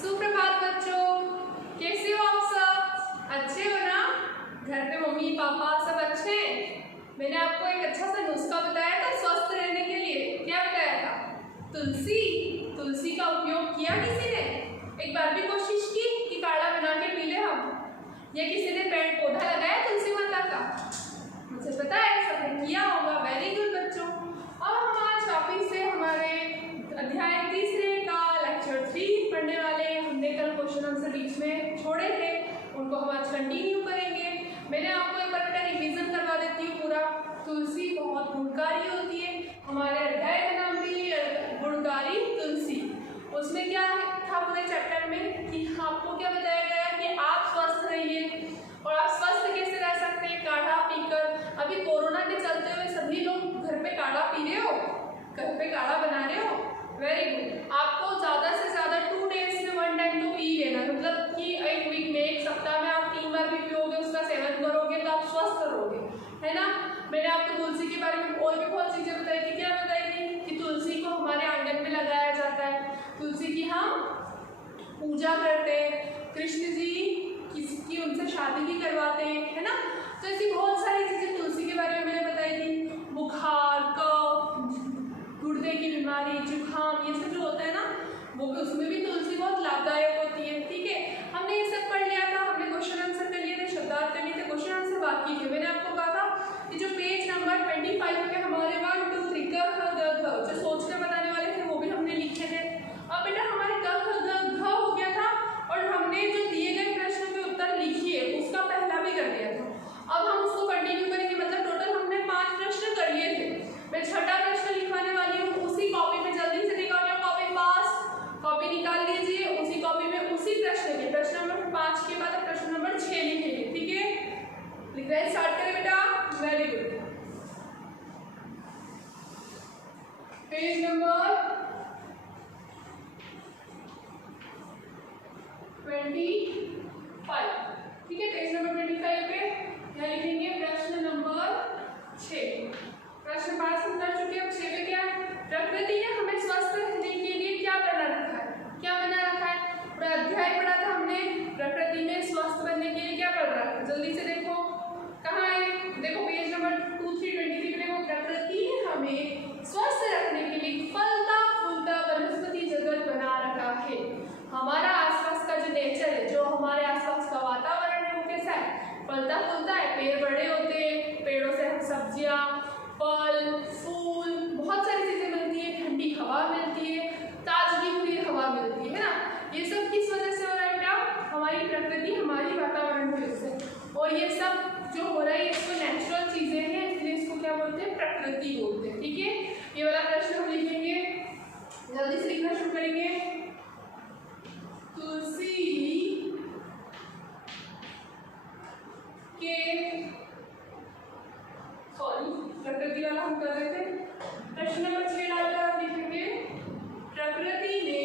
सुप्रभात बच्चों, कैसे हो आप सब? अच्छे हो ना? घर पे मम्मी पापा सब अच्छे हैं? मैंने आपको एक अच्छा सा नुस्खा बताया था स्वस्थ रहने के लिए। क्या बताया था? तुलसी का उपयोग किया किसी ने? एक बार भी कोशिश की कि काढ़ा बना के पी ले हम? या किसी ने पेड़ पौधा लगाया तुलसी माता का? मुझे पता है सबने किया होगा। वेरी गुड बच्चों। और हम आज वापिस से हमारे अध्याय 3 का लेक्चर 3 पढ़ने वाले। हमने कल क्वेश्चन आंसर बीच में छोड़े थे, उनको हम आज कंटिन्यू करेंगे। मैंने आपको एक बार बेटा रिवीजन करवा देती हूँ पूरा। तुलसी बहुत गुणकारी होती है। हमारे अध्याय का नाम भी गुणकारी तुलसी। उसमें क्या था पूरे चैप्टर में कि आपको क्या बताया गया कि आप स्वस्थ रहिए। और आप स्वस्थ कैसे रह सकते हैं? काढ़ा पीकर। अभी कोरोना के चलते हुए सभी लोग घर पे काढ़ा पी रहे हो, घर पे काढ़ा बना रहे हो। Very good. आपको ज़्यादा से ज़्यादा 2 डेज में 1 टाइम तो पी लेना, मतलब कि एक वीक में, एक सप्ताह में आप 3 बार भी पियोगे, उसका सेवन करोगे तो आप स्वस्थ रहोगे, है ना। मैंने आपको तुलसी के बारे में और भी बहुत चीज़ें बताई थी। क्या बताई थी? कि तुलसी को हमारे आंगन में लगाया जाता है। तुलसी की हम पूजा करते हैं। कृष्ण जी किसी उनसे शादी भी करवाते हैं, है ना। तो ऐसी बहुत सारी चीज़ें तुलसी के बारे में मैंने बताई थी। बुखार, कफ, गुर्दे की बीमारी, जुकाम, ये सब जो होता है ना, वो भी, उसमें भी तुलसी बहुत लाभदायक होती है। ठीक है, हमने ये सब पढ़ लिया था। हमने क्वेश्चन आंसर कर लिए थे, शब्दार्थ कर लिए थे, क्वेश्चन आंसर बाकी थे। मैंने आपको कहा था कि जो पेज नंबर 25 पे हमारे 1 2 3 जो सोच कर बताने वाले थे वो भी हमने लिखे थे। अब बेटा हमारे ग हो गया था और हमने जो दिए गए प्रश्न के उत्तर लिखिए उसका पहला भी कर दिया था। अब हम उसको कंटिन्यू करेंगे, मतलब टोटल हमने 5 प्रश्न कर लिए थे। मैं 6ठा प्रश्न लिखवाने वाली हूँ उसी कॉपी में। जल्दी से take out your copy fast, copy निकाल लीजिए। उसी कॉपी में उसी प्रश्न के प्रश्न नंबर 5 के बाद प्रश्न नंबर 6 लिखेंगे। ठीक है, लिखना स्टार्ट करें बेटा। Very good. Page number 25। ठीक है, पेज नंबर 25 पे क्या लिखेंगे? प्रश्न नंबर 6। प्रश्न 5 हम कर चुके हैं, अब 6 पे क्या? प्रकृति ने हमें स्वस्थ रहने के लिए क्या बना रखा है? क्या बना रखा है? पूरा अध्याय पढ़ा था हमने। प्रकृति में स्वस्थ बनने के लिए क्या पढ़ रहा है? जल्दी से देखो कहाँ है। देखो पेज नंबर 2323 पे देखो। प्रकृति ने हमें स्वस्थ रखने के लिए फलता फूलता वनस्पति जगत बना रखा है। हमारा आसपास का जो नेचर है, जो हमारे आसपास का वातावरण है, वो कैसा है? फलता फूलता है। पेड़ बड़े होते हैं, पेड़ों से हम सब्जियां, फल, फूल, बहुत सारी चीजें मिलती है। ठंडी हवा मिलती है, ताजगी भरी हवा मिलती है ना। ये सब किस वजह से हो रहा है बेटा? हमारी प्रकृति, हमारी वातावरण की वजह से। और ये सब जो हो रहा है इसको नेचुरल चीजें हैं, इसलिए इसको क्या बोलते हैं? प्रकृति बोलते हैं। ठीक है, ये वाला प्रश्न हम लिखेंगे। जल्दी से लिखना शुरू करेंगे। तुलसी के प्रकृति वाला हम कर रहे थे। प्रश्न नंबर 6 डालकर आप लिखेंगे प्रकृति ने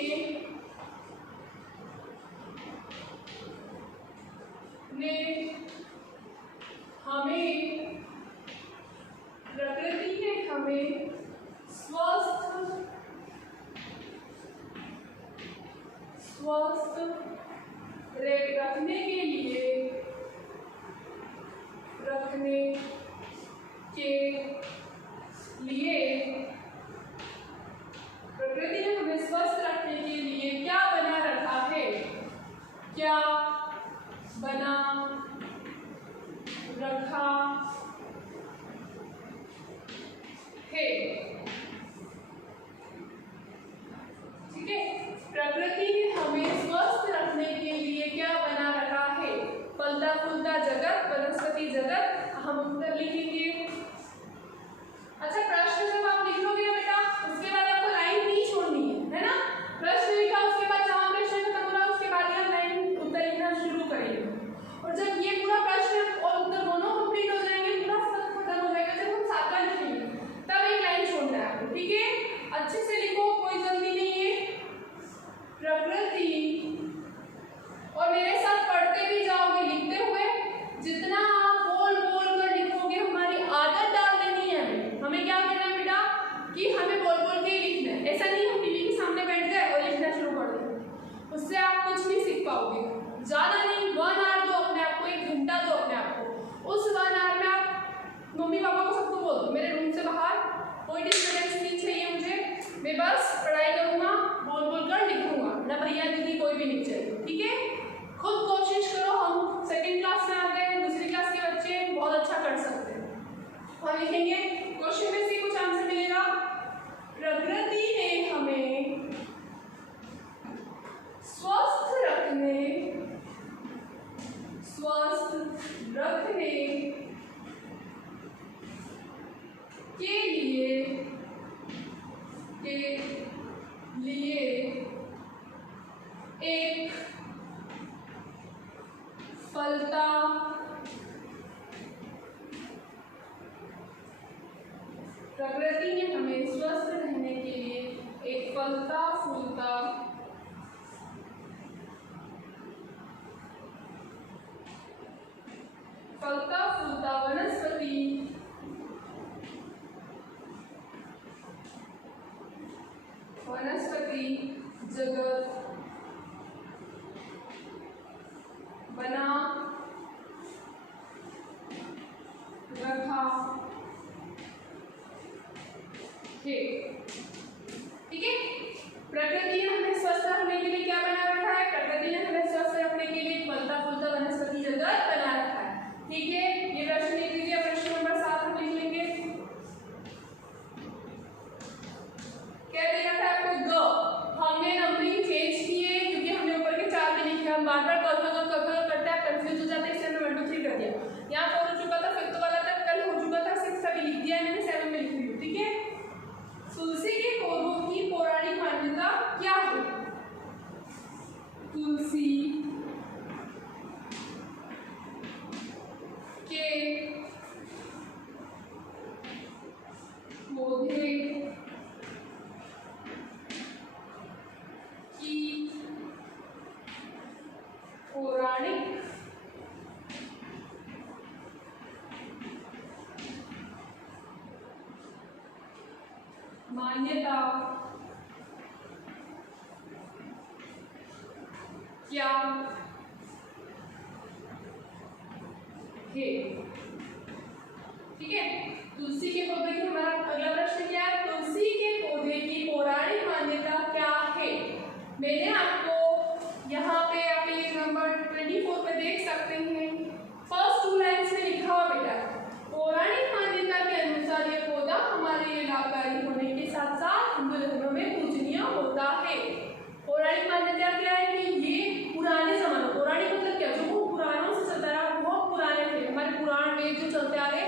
हमें स्वस्थ रखने के प्रकृति ने हमें स्वस्थ रखने के लिए क्या बना रखा है? क्या बना रखा है? ठीक है, प्रकृति ने हमें स्वस्थ रखने के लिए क्या बना रखा है? फलता फूलता जगत, वनस्पति जगत हम उत्तर लिखेंगे। अच्छा, प्रश्न जब आप लिख लोगे ना बेटा, उसके बाद आपको लाइन नहीं छोड़नी है ना। प्रश्न लिखा, उसके बाद जहां प्रश्न खत्म हो रहा उसके बाद हम लाइन उत्तर लिखना शुरू करेंगे। और जब ये पूरा प्रश्न और उत्तर दोनों कंप्लीट हो जाएंगे, पूरा खत्म हो जाएगा, जब हम 7 का लिखेंगे तब एक लाइन छोड़ना है आपको। ठीक है, अच्छे से लिखो, कोई जल्दी नहीं है। प्रकृति, और मेरे साथ पढ़ते भी जाओगे लिखते हुए। जितना आप बोल बोल कर लिखोगे हमारी हम लिखेंगे क्वेश्चन में से कुछ आंसर मिलेगा। प्रकृति ने हमें स्वस्थ रखने के लिए एक फलता प्रकृति ने हमें स्वस्थ रहने के लिए एक फलता फूलता वनस्पति जगत बना रखा है। ठीक है, प्रकृति ने हमें स्वस्थ रखने के लिए क्या बना रखा है? प्रकृति ने हमें स्वस्थ रखने के लिए फलता फूलता वनस्पति जगत बना रखा है। ठीक है, ये प्रश्न लिख लीजिए। प्रश्न नंबर 7 हम लिख लेंगे। क्या दे रखा है आपको? ग। हमने नंबरिंग चेंज की है क्योंकि हमने ऊपर के 4 भी लिखे। हम बार बार करते हैं, कंफ्यूज हो जाते हैं, इसलिए हमने 1 2 3 कर दिया। यहाँ 4 हो चुका था, 5 वाला था, कल हो चुका था, 6 अभी लिख दिया मैंने, 7 में लिख रही हूँ। ठीक है, तुलसी के पौधों की पौराणिक मान्यता क्या है? तुलसी के पौधे की पौराणिक मान्यता क्या है? ठीक है, तुलसी के पौधे की हमारा अगला प्रश्न क्या है? तुलसी के पौधे की पौराणिक मान्यता क्या है? मैंने आपको यहाँ पे आप पेज नंबर 24 पे देख सकते हैं, फर्स्ट 2 लाइन्स में लिखा हुआ बेटा, पौराणिक मान्यता के अनुसार यह पौधा हमारे लिए लाभकारी होने के साथ साथ हिंदू धर्म में पूजनीय होता है। पौराणिक मान्यता क्या है कि ये पुराने जमाने, पौराणिक मतलब क्या? जो वो पुरानों से चलता रहा, बहुत पुराने थे, हमारे पुराण वेद जो चलते आ रहे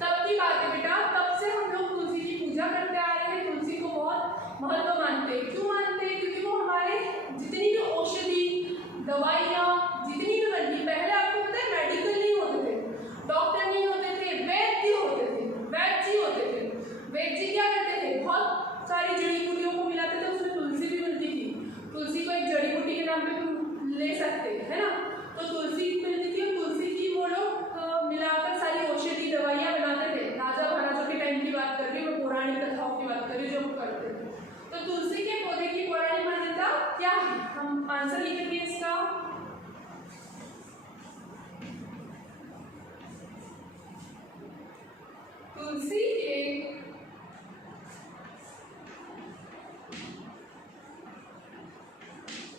तब की बात है बेटा। तब से हम लोग तुलसी की पूजा करते आ रहे हैं, तुलसी को बहुत महत्व मानते हैं। क्यों मानते हैं? क्योंकि वो हमारे जितनी भी औषधि दवाइयाँ जितनी भी बनती, पहले आपको पता है मेडिकल नहीं होते थे, डॉक्टर नहीं होते थे, वैद्य होते थे, वैद्य जी होते थे। वैद्य जी क्या करते थे? बहुत सारी जड़ी बूटियों को मिलाते थे, उसमें तुलसी भी मिलती थी। तुलसी को एक जड़ी बूटी के नाम पे तुम ले सकते है ना, तो तुलसी मिलती थी और तुलसी की वो लोग मिलाकर सारी औषधि दवाइयाँ बनाते थे। राजा महाराजों के टाइम की बात कर रही हूँ, पौराणिक कथाओं की बात कर रही हूँ जो हम करते थे। तो तुलसी के पौधे की पौराणिक मान्यता क्या है? हम आंसर लिखेंगे इसका। तुलसी के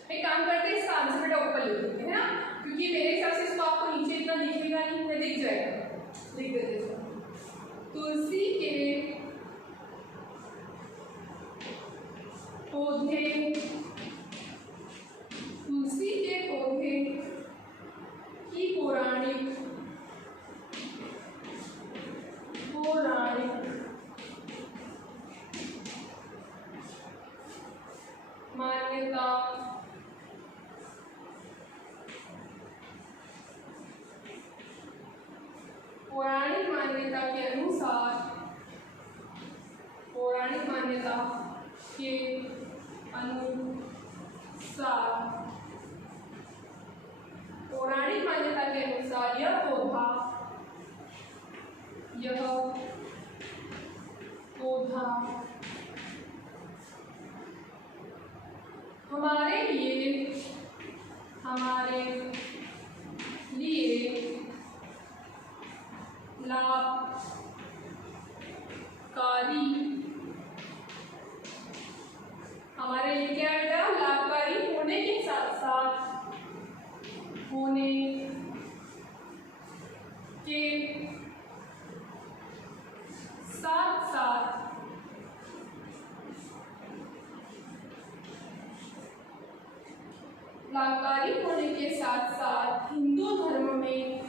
एक काम करते हैं, इसका आंसर बेटा ऊपर लिख देते हैं ना, क्योंकि मेरे हिसाब से इसको आपको नीचे इतना दिखेगा नहीं, मैं दिख जाएगा, लिख देते हैं। तुलसी के पौधे, तुलसी के पौधे की पौराणिक मान्यता पौराणिक मान्यता के अनुसार, पौराणिक मान्यता के अनुसार, पौराणिक मान्यता के अनुसार यह पौधा हमारे लिए लाभकारी, हमारे लिए क्या बेटा? लाभकारी होने के साथ साथ होने के लाभकारी होने के साथ साथ हिंदू धर्म में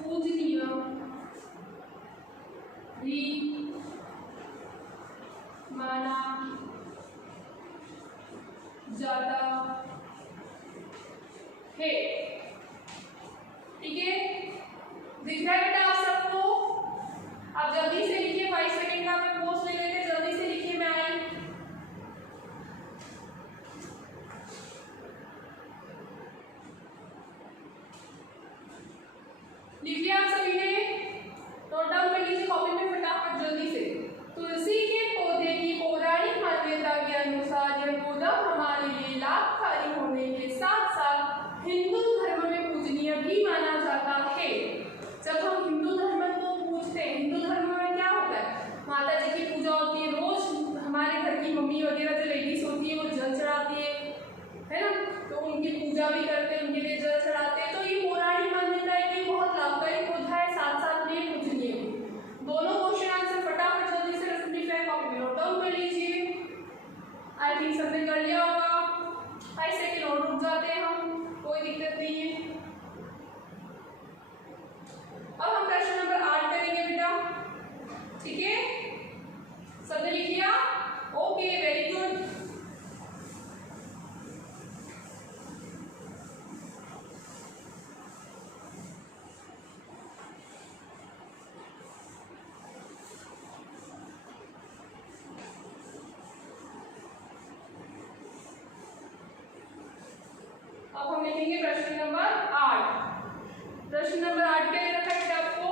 पूजनीय भी माना जाता है। ठीक है, दिख रहा है बेटा आप सबको? आप जल्दी से लिखिए, 5 सेकंड का मैं पोस्ट ले लेते, जल्दी से लिखिए। मैं आई लिखिए आप सभी ने, नोट डाउन कर लीजिए कॉपी में फटाफट जल्दी से। तुलसी के पौधे की पौराणिक मान्यता के अनुसार यह पौधा हमारे लिए लाभकारी होने के साथ साथ हिंदू धर्म में पूजनीय भी माना जाता है। जब हम हिंदू धर्म को पूजते हैं, हिंदू धर्म में क्या होता है, माता जी की पूजा होती है, रोज हमारे घर की मम्मी वगैरह जो लेडीज होती है वो जल चढ़ाती है ना, तो उनकी पूजा भी करते हैं, उनके लिए जल चढ़ाते हैं। तो ये पौराणिक मान्यता है कि बहुत लाभकारी पौधा है, साथ साथ में पूजनीय। दोनों क्वेश्चन आंसर फटाफट जल्दी से सिंप्लीफाई कॉपी में नोट डाउन कर लीजिए। आई थिंक सबने कर लिया होगा। 5 सेकंड और रुक जाते हैं हम, कोई दिक्कत नहीं है। अब हम प्रश्न नंबर 8 करेंगे बेटा, ठीक है? सबने लिख लिया? Okay, very good. अब हम लिखेंगे प्रश्न नंबर 8। प्रश्न नंबर 8 के लिए रखा है आपको,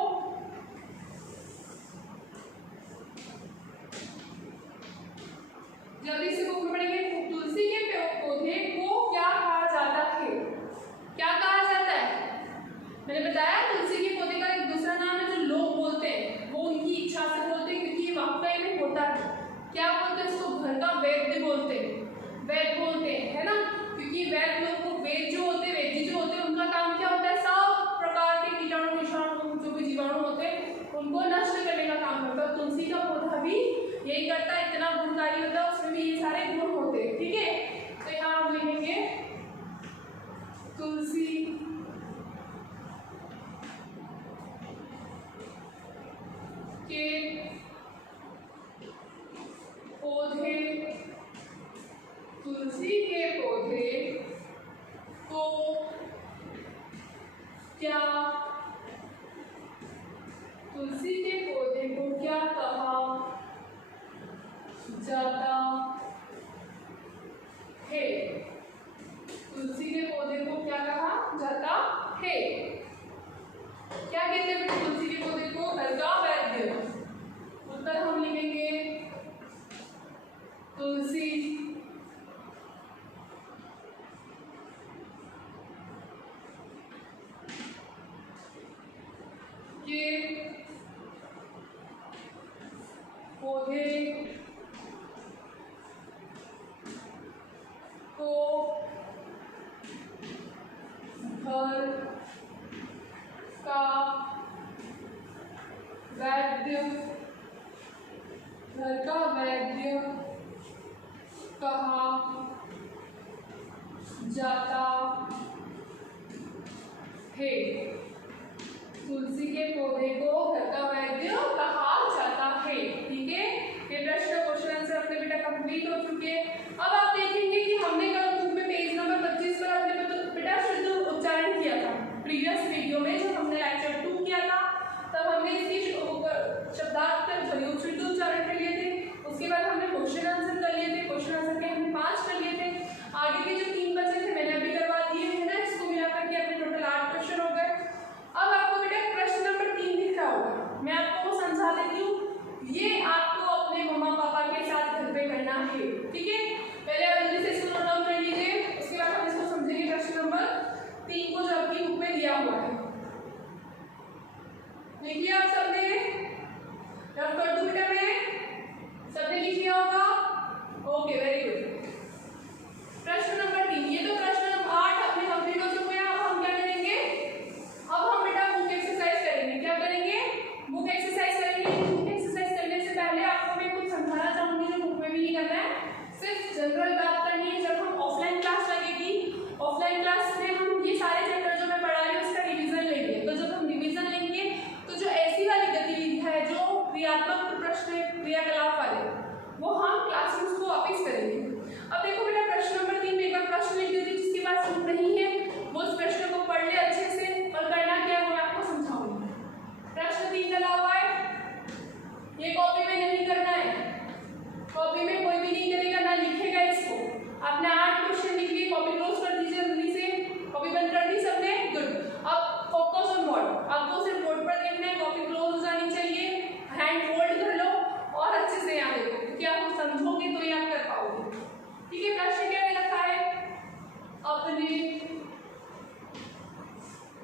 जल्दी से बुक में पढ़ेंगे। तुलसी के पौधे को क्या कहा जाता है? क्या कहा जाता है? मैंने बताया तुलसी के पौधे का एक दूसरा नाम है जो लोग बोलते हैं, वो उनकी इच्छा से बोलते हैं क्योंकि ये वाकई में होता है। क्या बोलते हैं इसको? घर का वैद्य बोलते हैं, वैद्य बोलते हैं, है ना, क्योंकि वैद्य लोग को, वेद जो होते हैं, वैद्य जो होते हैं, उनका काम क्या होता है? सब प्रकार के कीटाणु विषाणु जो भी जीवाणु होते हैं उनको नष्ट करने का काम करता है। तुलसी का पौधा भी यही करता है, इतना गुणकारी होता है, उसमें भी ये सारे गुण होते हैं। ठीक है, तो यहाँ हम लिखेंगे तुलसी के पौधे, तुलसी के पौधे को क्या, तुलसी के पौधे को क्या कहा जाता है? तुलसी के पौधे को क्या कहा जाता है? क्या कहते हैं बेटा तुलसी के पौधे को? घर का वैद्य। उत्तर हम लिखेंगे तुलसी के पौधे को घर का वैद्य, घर का वैद्य कहा जाता है। तुलसी के पौधे को घर का वैद्य कहा जाता है। ठीक है, ये प्रश्न क्वेश्चन आंसर अपने बेटा कंप्लीट हो चुके हैं। अब आप देखेंगे कि हमने कल बुक में पेज नंबर 25 पर अपने बेटा शुद्ध उच्चारण किया था। प्रीवियस वीडियो में जब हमने लेक्चर 2 किया था तब हमने इसकी शब्दार्थ शुद्ध उच्चारण कर लिए थे। उसके बाद हमने क्वेश्चन आंसर कर लिए थे, क्वेश्चन आंसर के हमने 5 कर लिए थे। आगे के जो 3 बचे थे मैंने अभी करवा दिए हैं ना, इसको मिला करके अपने टोटल 8 क्वेश्चन हो गए। अब आपको बेटा प्रश्न नंबर 3 दिख रहा होगा, मैं आपको वो समझा देती हूँ। ये आपको अपने मम्मा पापा के साथ घर पे करना है। ठीक है, पहले आप जल्दी से इसको नोट डाउन कर लीजिए, उसके बाद हम इसको समझेंगे प्रश्न नंबर 3 को जो आपकी बुक में दिया हुआ है। लिखिए आप सबने, रफ कर दूं बेटा मैं, सबने लिख लिया होगा? Okay, very good. प्रश्न नंबर 3, ये तो प्रश्न 8 अपने कंप्लीट हो चुके हैं। अब हम क्या करेंगे?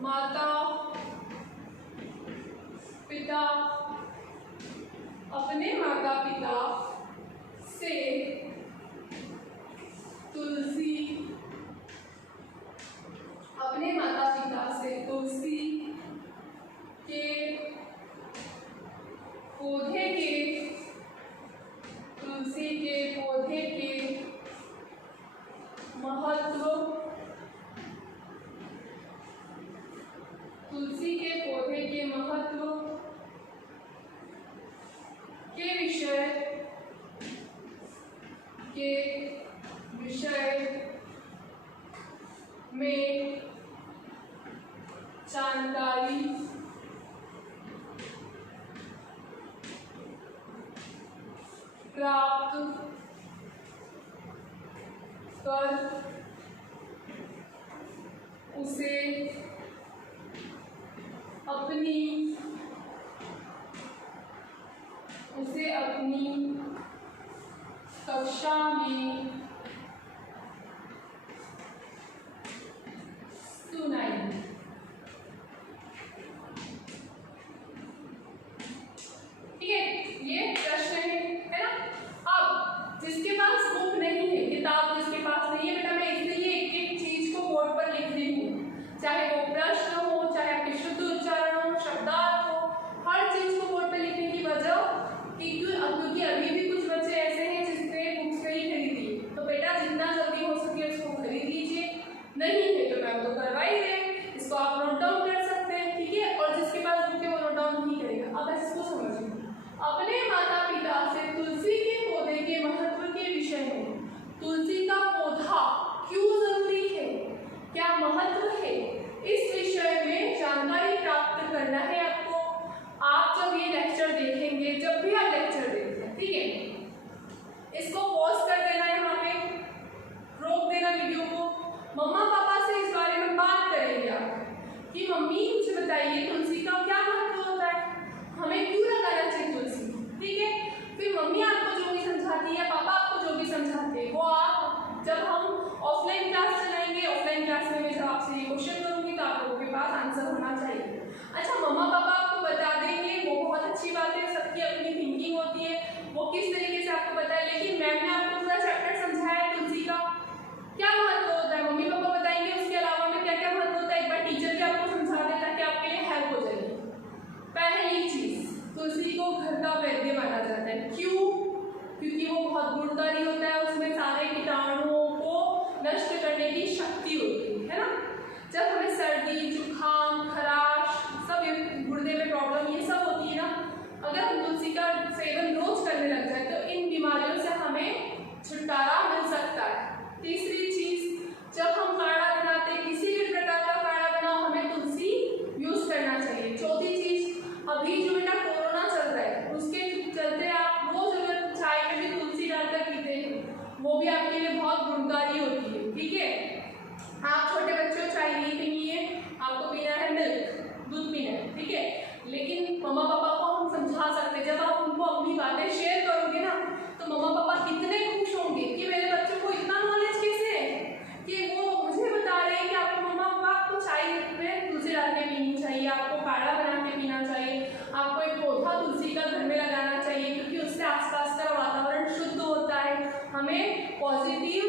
माता पिता अपने माता पिता से तुलसी, अपने माता पिता से तुलसी के पौधे के, तुलसी के पौधे के महत्व, तुलसी के पौधे के महत्व के विषय में जानकारी प्राप्त कर उसे अपनी कक्षा में सुनाइए। ठीक है, ये प्रश्न है ना। अब जिसके पास बुक नहीं है, किताब जिसके पास नहीं है, बेटा मैं इसलिए एक एक चीज को बोर्ड पर लिख रही हूँ, चाहे वो प्रश्न हो, चाहे आपके शुद्ध उच्चारण हो, शब्दार्थ हो, हर चीज को बोर्ड पर लिखने की वजह क्योंकि अभी भी कुछ बच्चे ऐसे हैं जिसने बुक्स नहीं खरीदी, तो बेटा जितना जल्दी हो सके उसको खरीद लीजिए। नहीं है तो मैम तो करवा ही रहे, इसको आप नोट डाउन कर सकते हैं। ठीक है, और जिसके पास बुक है वो नोट डाउन नहीं करेगा। अब इसको समझिए, अपने माता पिता से तुलसी के पौधे के महत्व के विषय में, तुलसी का पौधा क्यों जरूरी है, क्या महत्व है, इस विषय में जानकारी प्राप्त करना है आपको। आप जब ये लेक्चर देखेंगे, जब भी आप लेक्चर देखें, ठीक है, इसको पॉज कर देना, यहाँ पे रोक देना वीडियो को, मम्मा पापा से इस बारे में बात करेंगे आप कि मम्मी मुझे बताइए तुलसी का क्या महत्व होता है, हमें क्यों लगाना चाहिए तुलसी। ठीक है, फिर मम्मी आपको जो भी समझाती है, पापा आपको जो भी समझाते हैं, वो आप जब हम ऑफलाइन क्लास चलाएंगे, ऑफलाइन क्लास में मैं जब आपसे ये क्वेश्चन करूँगी तो आप लोगों के पास आंसर होना चाहिए। अच्छा, मम्मा पापा आपको बता देंगे, वो बहुत अच्छी बात है, सबकी अपनी थिंकिंग होती है, वो किस तरीके से आपको बताए, लेकिन मैम ने आपको पूरा चैप्टर समझाया है तुलसी का क्या महत्व होता है, मम्मी पापा बताएंगे, उसके अलावा में क्या क्या महत्व होता है, एक बार टीचर भी आपको समझा दे ताकि आपके लिए हेल्प हो जाएगी। पहली चीज, तुलसी को घर का वैद्य माना जाता है। क्यों? क्योंकि वो बहुत गुणकारी होता है, उसमें सारे कीटाणुओं को नष्ट करने की शक्ति होती है ना। जब हमें सर्दी, जुकाम, खराश, सब गुर्दे में प्रॉब्लम ये सब होती है ना, अगर हम तुलसी का सेवन रोज करने लग जाए तो इन बीमारियों से हमें छुटकारा मिल सकता है। तीसरी चीज, जब हम काढ़ा बनाते, किसी भी प्रकार का काढ़ा बनाओ, हमें तुलसी यूज करना चाहिए। चौथी चीज, अभी जो बेटा कोरोना चल रहा है उसके चलते आप रोज अगर चाय में भी तुलसी डालकर पीते हैं, वो भी आपके लिए बहुत गुणकारी होती है। ठीक है, आप छोटे बच्चों चाय नहीं पीनी है, आपको पीना है मिल्क, दूध पीना है। ठीक है, लेकिन मम्मा पापा को हम समझा सकते हैं, जब आप उनको अपनी बातें शेयर करोगे ना तो मम्मा पापा कितने खुश होंगे कि मेरे बच्चों को इतना नॉलेज कैसे है कि वो मुझे बता रहे हैं कि आपको मम्मा पापा आपको चाय में तुलसी डाल के पीनी चाहिए, आपको काढ़ा बना के पीना चाहिए, आपको एक पौधा तुलसी का घर में लगाना चाहिए, क्योंकि उससे आसपास का वातावरण शुद्ध होता है, हमें पॉजिटिव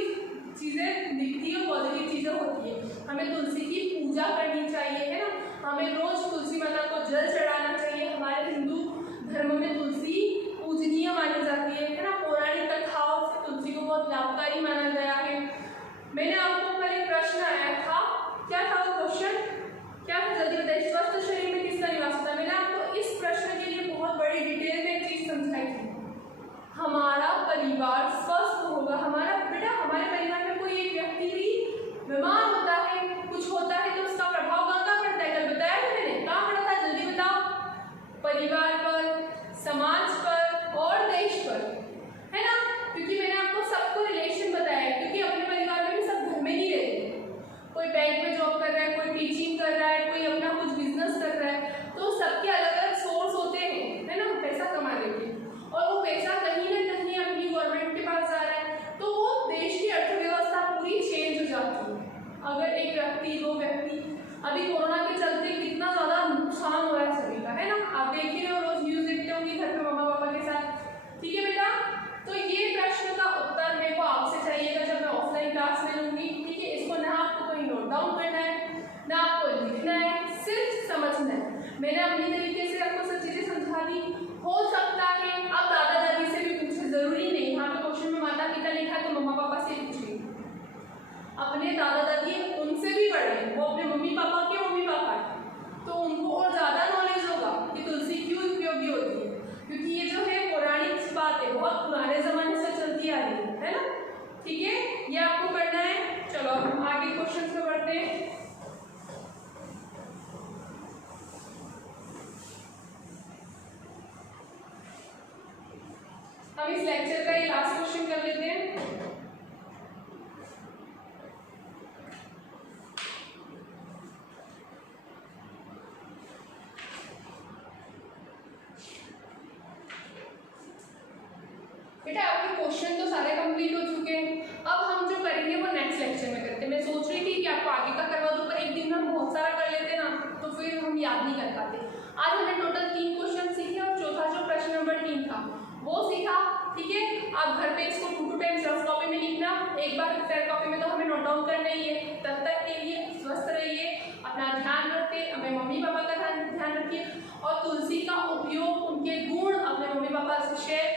चीज़ें दिखती है, पॉजिटिव चीज़ें होती है। हमें तुलसी की पूजा करनी चाहिए, है ना, हमें रोज तुलसी माता को जल चढ़ाना चाहिए। हमारे हिंदू धर्म में तुलसी पूजनीय मानी जाती है ना, पौराणिक कथाओं से तुलसी को बहुत लाभकारी माना गया है। मैंने आपको कल एक प्रश्न आया था, क्या था वो क्वेश्चन, क्या था जल्दी बताइए, स्वस्थ शरीर में किसका निवास होता है। मैंने आपको इस प्रश्न के लिए बहुत बड़ी डिटेल में एक चीज समझाई थी, हमारा परिवार स्वस्थ होगा, हमारा बेटा, हमारे परिवार में कोई एक व्यक्ति भी बीमार होता है, कुछ होता है तो उसका प्रभाव कहाँ पड़ता है, कल बताया था मैंने, कहाँ पड़ता है, जल्दी बताओ, परिवार पर, समाज पर और देश पर, है ना, क्योंकि मैंने आपको सबको रिलेशन बताया, क्योंकि अपने परिवार में भी सब घर में नहीं रहते, कोई बैंक में जॉब कर रहा है, कोई टीचिंग कर रहा है, कोई अपना कुछ बिजनेस कर रहा है, तो सबके अलग अलग सोर्स होते हैं, है ना, पैसा कमाने के, और वो पैसा कहीं ना कहीं अपनी गवर्नमेंट के पास जा रहा है, तो वो देश की अर्थव्यवस्था पूरी चेंज हो जाती है। अगर एक व्यक्ति, दो व्यक्ति, अभी कोरोना के मैंने अपनी तरीके से आपको सब चीजें समझा दी। हो सकता है अब दादा दादी से भी पूछे, जरूरी नहीं, यहाँ पे क्वेश्चन में माता पिता लिखा है तो मम्मा पापा से पूछिए। अपने दादा दादी उनसे भी बड़े, वो अपने मम्मी पापा के मम्मी पापा है, तो उनको और ज्यादा नॉलेज होगा कि तुलसी क्यों उपयोगी होती है, क्योंकि ये जो है पौराणिक बात है, बहुत पुराने जमाने से चलती आ रही है ना। ठीक है, ये आपको करना है। चलो अब हम आगे क्वेश्चन में बढ़ते हैं। हम इस लेक्चर का ये लास्ट क्वेश्चन कर लेते हैं। बेटा आपके क्वेश्चन तो सारे कंप्लीट हो चुके हैं, अब हम जो करेंगे वो नेक्स्ट लेक्चर में करते हैं। मैं सोच रही थी कि आपको आगे का करवा दूं, पर एक दिन में हम बहुत सारा कर लेते ना तो फिर हम याद नहीं कर पाते। आज हमने टोटल 3 क्वेश्चन सीखे और चौथा जो प्रश्न नंबर 3 था वो सीखा। ठीक है, आप घर पे इसको 2 टाइम्स रफ कॉपी में लिखना, एक बार फेयर कॉपी में तो हमें नोट डाउन करना ही है। तब तक के लिए स्वस्थ रहिए, अपना ध्यान रखिए, अपने मम्मी पापा का ध्यान रखिए और तुलसी का उपयोग, उनके गुण अपने मम्मी पापा से शेयर